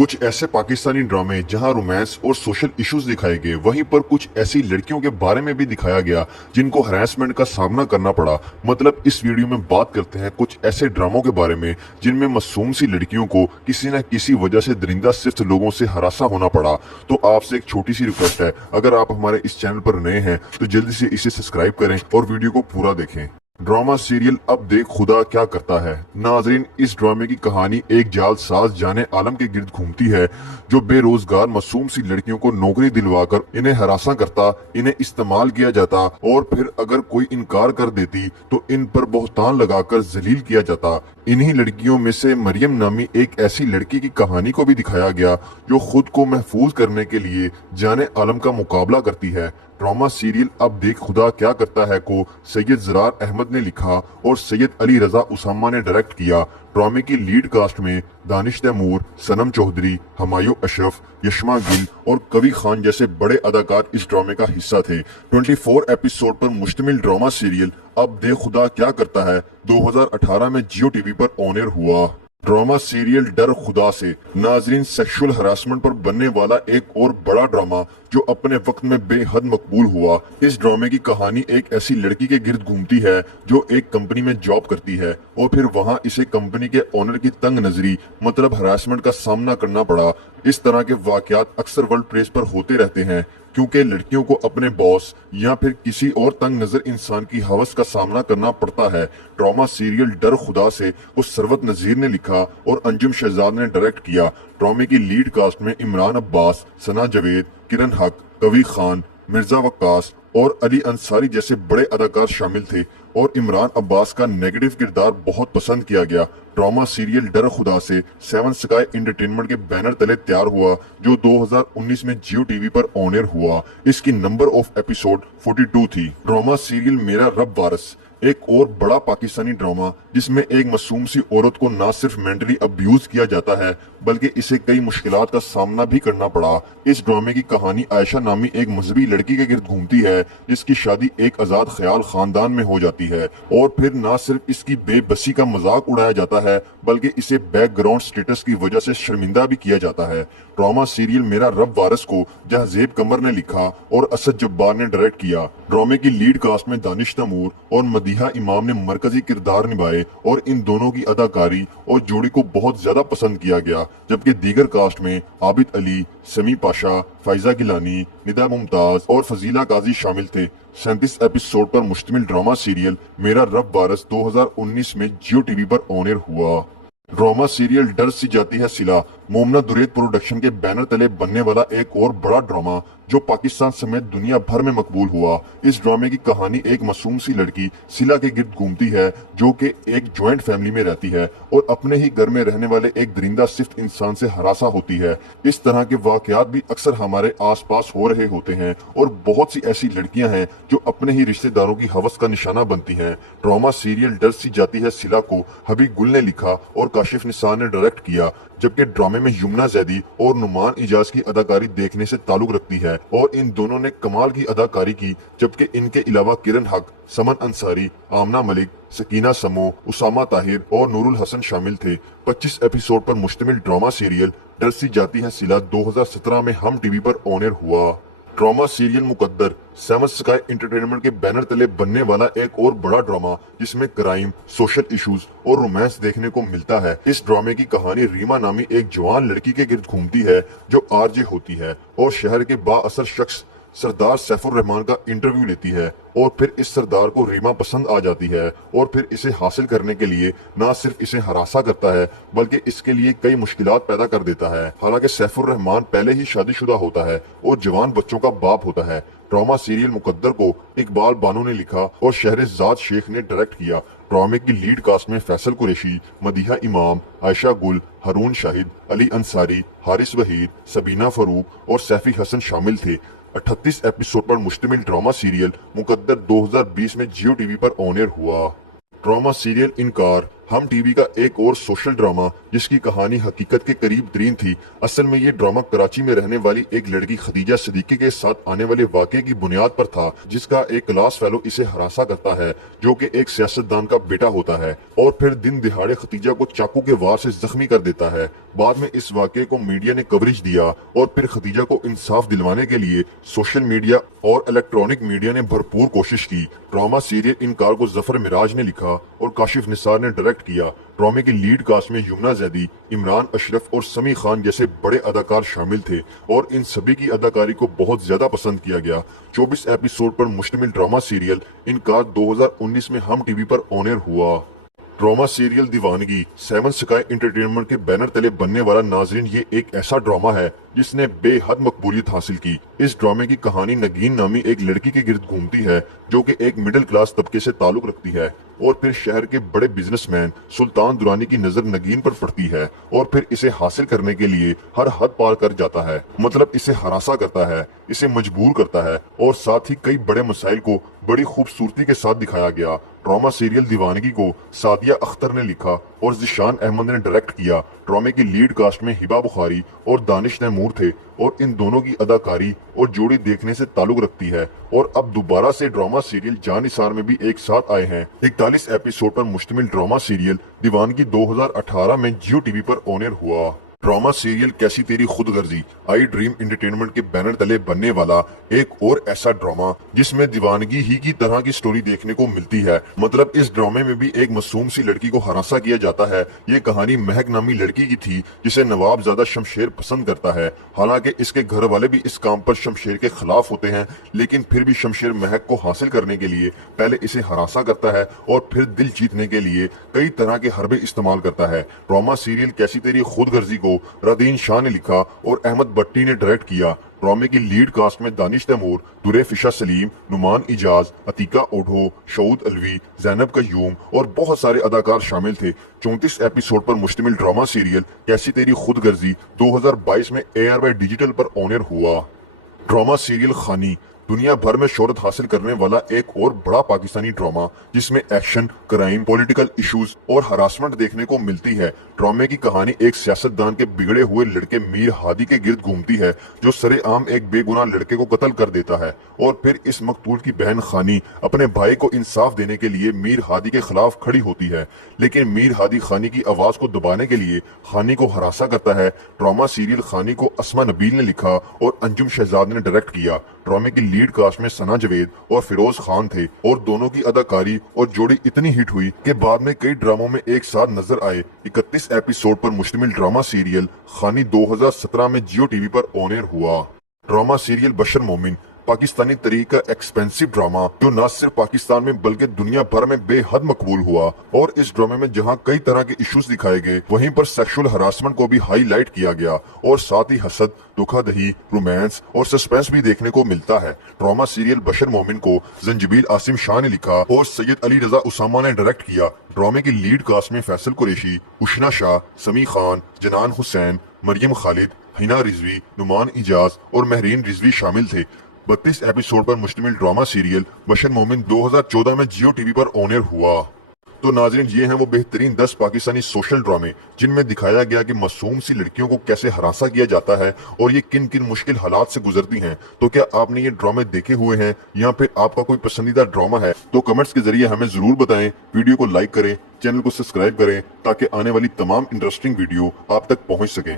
कुछ ऐसे पाकिस्तानी ड्रामे जहां रोमांस और सोशल इश्यूज दिखाए गए, वहीं पर कुछ ऐसी लड़कियों के बारे में भी दिखाया गया जिनको हरासमेंट का सामना करना पड़ा। मतलब इस वीडियो में बात करते हैं कुछ ऐसे ड्रामों के बारे में जिनमें मासूम सी लड़कियों को किसी न किसी वजह से दरिंदा सिर्फ लोगों से हरासा होना पड़ा। तो आपसे एक छोटी सी रिक्वेस्ट है, अगर आप हमारे इस चैनल पर नए हैं तो जल्दी से इसे सब्सक्राइब करें और वीडियो को पूरा देखें। ड्रामा सीरियल अब देख खुदा क्या करता है। नाजरीन, इस ड्रामे की कहानी एक जालसाज जाने आलम के गिर्द घूमती है जो बेरोजगार मासूम सी लड़कियों को नौकरी दिलवाकर इन्हें हरासा करता, इन्हें इस्तेमाल किया जाता और फिर अगर कोई इनकार कर देती तो इन पर बहुतान लगाकर जलील किया जाता। इन्हीं लड़कियों में से मरियम नामी एक ऐसी लड़की की कहानी को भी दिखाया गया जो खुद को महफूज करने के लिए जाने आलम का मुकाबला करती है। ड्रामा सीरियल अब देख खुदा क्या करता है को सैयद ज़रार अहमद ने लिखा और सैयद अली रजा उसामा ने डायरेक्ट किया। ड्रामे की लीड कास्ट में दानिश तैमूर, सनम चौधरी, हमायूं अशरफ, यशमा गिल और कवि खान जैसे बड़े अदाकार इस ड्रामे का हिस्सा थे। 24 एपिसोड पर मुश्तमिल ड्रामा सीरियल अब देख खुदा क्या करता है 2018 में जियो टीवी पर ऑन एयर हुआ। ड्रामा सीरियल डर खुदा से। नाजरीन, सेक्सुअल हरासमेंट पर बनने वाला एक और बड़ा ड्रामा जो अपने वक्त में बेहद मकबूल हुआ। इस ड्रामे की कहानी एक ऐसी लड़की के गिर्द घूमती है जो एक कंपनी में जॉब करती है और फिर वहां इसे कंपनी के ओनर की तंग नजरी मतलब हरासमेंट का सामना करना पड़ा। इस तरह के वाकयात अक्सर वर्ल्ड प्रेस पर होते रहते हैं क्योंकि लड़कियों को अपने बॉस या फिर किसी और तंग नजर इंसान की हवस का सामना करना पड़ता है। ड्रामा सीरियल डर खुदा से को सरवत नजीर ने लिखा और अंजुम शहजाद ने डायरेक्ट किया। ड्रामे की लीड कास्ट में इमरान अब्बास, सना जावेद, किरण हक, कवि खान, मिर्जा वक्कास और अली अंसारी जैसे बड़े अदाकार शामिल थे और इमरान अब्बास का नेगेटिव किरदार बहुत पसंद किया गया। ड्रामा सीरियल डर खुदा से सेवन स्काई एंटरटेनमेंट के बैनर तले तैयार हुआ जो 2019 में जियो टीवी पर ऑन एयर हुआ। इसकी नंबर ऑफ एपिसोड 42 थी। ड्रामा सीरियल मेरा रब वारस एक और बड़ा पाकिस्तानी ड्रामा जिसमें एक मासूम सी औरत को न सिर्फ मेंटली अब्यूज किया जाता है बल्कि इसे कई मुश्किलात का सामना भी करना पड़ा। इस ड्रामे की कहानी आयशा नामी एक मजहबी लड़की के गिर्द घूमती है जिसकी शादी एक आजाद ख्याल खानदान में हो जाती है और फिर न सिर्फ इसकी बेबसी का मजाक उड़ाया जाता है बल्कि इसे बैकग्राउंड स्टेटस की वजह से शर्मिंदा भी किया जाता है। ड्रामा सीरियल मेरा रब वारस को जहजेब कमर ने लिखा और असद जब्बार ने डायरेक्ट किया। ड्रामे की लीड कास्ट में दानिश तैमूर और मदीहा इमाम ने मरकजी किरदार निभाए और इन दोनों की अदाकारी और जोड़ी को बहुत ज्यादा पसंद किया गया, जबकि दीगर कास्ट में आबिद अली, समी पाशा, फाइजा गिलानी, निदा मुमताज और फजीला काजी शामिल थे। 37 एपिसोड पर मुश्तमिल ड्रामा सीरियल मेरा रब वारस 2019 में जियो टीवी पर ऑन एयर हुआ। ड्रामा सीरियल डर सी जाती है सिला मोमना दुरेद प्रोडक्शन के बैनर तले बनने वाला एक और बड़ा ड्रामा जो पाकिस्तान समेत दुनिया भर में मकबूल हुआ। इस ड्रामे की कहानी एक मासूम सी लड़की सिला के गिर्द घूमती है जो कि एक जॉइंट फैमिली में रहती है और अपने ही घर में रहने वाले एक दरिंदा सिफ्त इंसान से हरासा होती है। इस तरह के वाकयात भी अक्सर हमारे आसपास हो रहे होते हैं और बहुत सी ऐसी लड़कियां हैं जो अपने ही रिश्तेदारों की हवस का निशाना बनती हैं। ड्रामा सीरियल डर सी जाती है सिला को हबीब गुल ने लिखा और काशिफ निसार ने डायरेक्ट किया, जबकि ड्रामे में यमुना जैदी और नुमान इजाज की अदाकारी देखने से ताल्लुक रखती है और इन दोनों ने कमाल की अदाकारी की, जबकि इनके अलावा किरण हक, समन अंसारी, आमना मलिक, सकीना समो, उसामा ताहिर और नूरुल हसन शामिल थे। 25 एपिसोड पर मुश्तमिल ड्रामा सीरियल डर सी जाती है सिला 2017 में हम टीवी पर ऑन एयर हुआ। ड्रामा सीरियल मुकद्दर सेवन स्काई एंटरटेनमेंट के बैनर तले बनने वाला एक और बड़ा ड्रामा जिसमें क्राइम, सोशल इश्यूज और रोमांस देखने को मिलता है। इस ड्रामे की कहानी रीमा नामी एक जवान लड़की के गिर्द घूमती है जो आरजे होती है और शहर के बाअसर शख्स सरदार सैफुर रहमान का इंटरव्यू लेती है और फिर इस सरदार को रीमा पसंद आ जाती है और फिर इसे हासिल करने के लिए न सिर्फ इसे हरासा करता है बल्कि इसके लिए कई मुश्किलात पैदा कर देता है। हालांकि सैफुर रहमान पहले ही शादीशुदा होता है और जवान बच्चों का बाप होता है। ड्रामा सीरियल मुकद्दर को इकबाल बानो ने लिखा और शहरजाद शेख ने डायरेक्ट किया। ड्रामे की लीड कास्ट में फैसल कुरैशी, मदीहा इमाम, आयशा गुल, हारून शाहिद, अली अंसारी, हारिस वहीद, सबीना फरूक और सैफी हसन शामिल थे। 38 एपिसोड पर मुश्तमिल ड्रामा सीरियल मुकद्दर 2020 में जियो टीवी पर ऑन एयर हुआ। ड्रामा सीरियल इनकार ہم ٹی وی کا ایک اور سوشل ڈرامہ جس کی کہانی حقیقت کے قریب ترین تھی۔ اصل میں یہ ڈرامہ کراچی میں رہنے والی ایک لڑکی خدیجہ صدیقی کے ساتھ آنے والے واقعے کی بنیاد پر تھا، جس کا ایک کلاس فیلو اسے ہراساں کرتا ہے جو کہ ایک سیاستدان کا بیٹا ہوتا ہے، اور پھر دن دہاڑے خدیجہ کو چاقو کے وار سے زخمی کر دیتا ہے۔ بعد میں اس واقعے کو میڈیا نے کوریج دیا اور پھر خدیجہ کو انصاف دلوانے کے لیے سوشل میڈیا اور الیکٹرانک میڈیا نے بھرپور کوشش کی۔ ڈرامہ سیریل انکار کو ظفر مراج نے لکھا اور کاشف نثار نے ڈائریکٹ کیا۔ ڈرامے کی لیڈ کاسٹ میں یمنا زیدی، عمران اشرف اور سمیع خان جیسے بڑے اداکار شامل تھے اور ان سبھی کی اداکاری کو بہت زیادہ پسند کیا گیا۔ 24 ایپیسوڈ پر مشتمل ڈرامہ سیریل انکار 2019 میں ہم T V per on air ہوا۔ ڈرامہ سیریل دیوانگی 7 سکائی انٹرٹینمنٹ کے بینر تلے بننے والا ناظرین یہ ایک ایسا ڈرامہ ہے جس نے بے حد مقبولیت حاصل کی۔ اس ڈرامے کی کہانی نگین نامی ایک لڑکی کے گرد گھومتی ہے جو کہ ایک مڈل کلاس طبقے سے تعلق رکھتی ہے، اور پھر شہر کے بڑے بزنس مین سلطان درانی کی نظر نگین پر پڑتی ہے اور پھر اسے حاصل کرنے کے لیے ہر حد پار کر جاتا ہے، مطلب اسے ہراساں کرتا ہے، اسے مجبور کرتا ہے، اور ساتھ ہی کئی بڑے مسائل کو بڑی خوبصورتی کے ساتھ دکھایا گیا۔ ڈرامہ سیریل دیوانگی کو سعدیہ اختر نے لکھا اور ذیشان احمد نے ڈائریکٹ کیا۔ ڈرامے کی لیڈ کاسٹ میں ہبہ بخاری اور دانش تیمور تھے اور ان دونوں کی اداکاری اور جوڑی دیکھنے سے تعلق رکھتی ہے، اور اب دوبارہ سے ڈرامہ سیریل جان نثار میں بھی ایک ساتھ آئے ہیں۔ 41 ایپیسوڈ پر مشتمل ڈرامہ سیریل دیوانگی 2018 میں Jio T V per on air ہوا۔ ڈرامہ سیریل کیسی تیری خود غرضی آئی ڈریم انٹرٹینمنٹ کے بینر تلے بننے والا ایک اور ایسا ڈرامہ جس میں دیوانگی ہی کی طرح کی سٹوری دیکھنے کو ملتی ہے، مطلب اس ڈرامے میں بھی ایک معصوم سی لڑکی کو ہراساں کیا جاتا ہے۔ یہ کہانی مہک نامی لڑکی کی تھی جسے نواب زادہ شمشیر پسند کرتا ہے، حالانکہ اس کے گھر والے بھی اس کام پر شمشیر کے خلاف ہوتے ہیں، لیکن پھر بھی شمشیر مہک کو حاصل کرنے کے لیے پہلے اسے ہراساں کرتا ہے اور پھر دل جیتنے کے لیے کئی طرح کے حربے استعمال کرتا ہے۔ ڈرامہ سیریل کیسی تیری خود غرضی کو ردین شاہ نے لکھا اور احمد بٹی نے ڈائریکٹ کیا۔ ڈرامے کی لیڈ کاسٹ میں دانش تیمور، درے فشا سلیم، نعمان اجاز، عتیقہ اوڈھو، شعود الوی، زینب قیوم اور بہت سارے اداکار شامل تھے۔ 34 ایپیسوڈ پر مشتمل ڈرامہ سیریل کیسی تیری خود غرضی 2022 میں اے آر وائی ڈیجیٹل پر آن ایئر ہوا۔ ڈرامہ سیریل خانی دنیا بھر میں شہرت حاصل کرنے والا ایک اور بڑا پاکستانی ڈرامہ جس میں ایکشن، کرائم، پولیٹیکل ایشوز اور ہراسمنٹ دیکھنے کو ملتی ہے۔ ڈرامے کی کہانی ایک سیاستدان کے بگڑے ہوئے لڑکے میر ہادی کے گرد گھومتی ہے جو سرے عام ایک بے گناہ لڑکے کو قتل کر دیتا ہے، اور پھر اس مقتول کی بہن خانی اپنے بھائی کو انصاف دینے کے لیے میر ہادی کے خلاف کھڑی ہوتی ہے، لیکن میر ہادی خانی کی آواز کو دبانے کے لیے خانی کو ہراساں کرتا ہے۔ ڈرامہ سیریل خانی کو اسما نبیل نے لکھا اور انجم شہزاد نے ڈائریکٹ کیا۔ ڈرامے کی لیڈ کاسٹ میں ثنا جاوید اور فیروز خان تھے اور دونوں کی اداکاری اور جوڑی اتنی ہٹ ہوئی کہ بعد میں کئی ڈراموں میں ایک ساتھ نظر آئے۔ 31 ایپیسوڈ پر مشتمل ڈرامہ سیریل خانی 2017 میں Jio T V per on air ہوا۔ ڈرامہ سیریل بشر مومن پاکستانی طریقہ ایکسپینسو ڈرامہ جو نہ صرف پاکستان میں بلکہ دنیا بھر میں بے حد مقبول ہوا، اور اس ڈرامے میں جہاں کئی طرح کے ایشوز دکھائے گئے وہیں پر سیکشول ہراسمنٹ کو بھی ہائی لائٹ کیا گیا، اور ساتھ ہی حسد، دھوکہ دہی، رومانس اور سسپینس بھی دیکھنے کو ملتا ہے۔ ڈرامہ سیریل بشر مومن کو زنجبیل عاصم شاہ نے لکھا اور سید علی رضا اسامہ نے ڈائریکٹ کیا۔ ڈرامے کی لیڈ کاسٹ میں فیصل قریشی، اشنا شاہ، سمیع خان، جنان حسین، مریم خالد، حنا رضوی، نعمان اجاز اور مہرین رضوی شامل تھے۔ 32 ایپیسوڈ پر مشتمل ڈرامہ سیریل بشر مومن 2014 میں Jio T V per on air ہوا۔ تو ناظرین یہ ہیں وہ بہترین 10 پاکستانی سوشل ڈرامے جن میں دکھایا گیا کہ معصوم سی لڑکیوں کو کیسے ہراساں کیا جاتا ہے اور یہ کن کن مشکل حالات سے گزرتی ہیں۔ تو کیا آپ نے یہ ڈرامے دیکھے ہوئے ہیں یا پھر آپ کا کوئی پسندیدہ ڈرامہ ہے تو کمنٹس کے ذریعے ہمیں ضرور بتائیں۔ ویڈیو کو لائک کریں، چینل کو سبسکرائب کریں تاکہ آنے والی تمام انٹرسٹنگ ویڈیو آپ تک پہنچ سکیں۔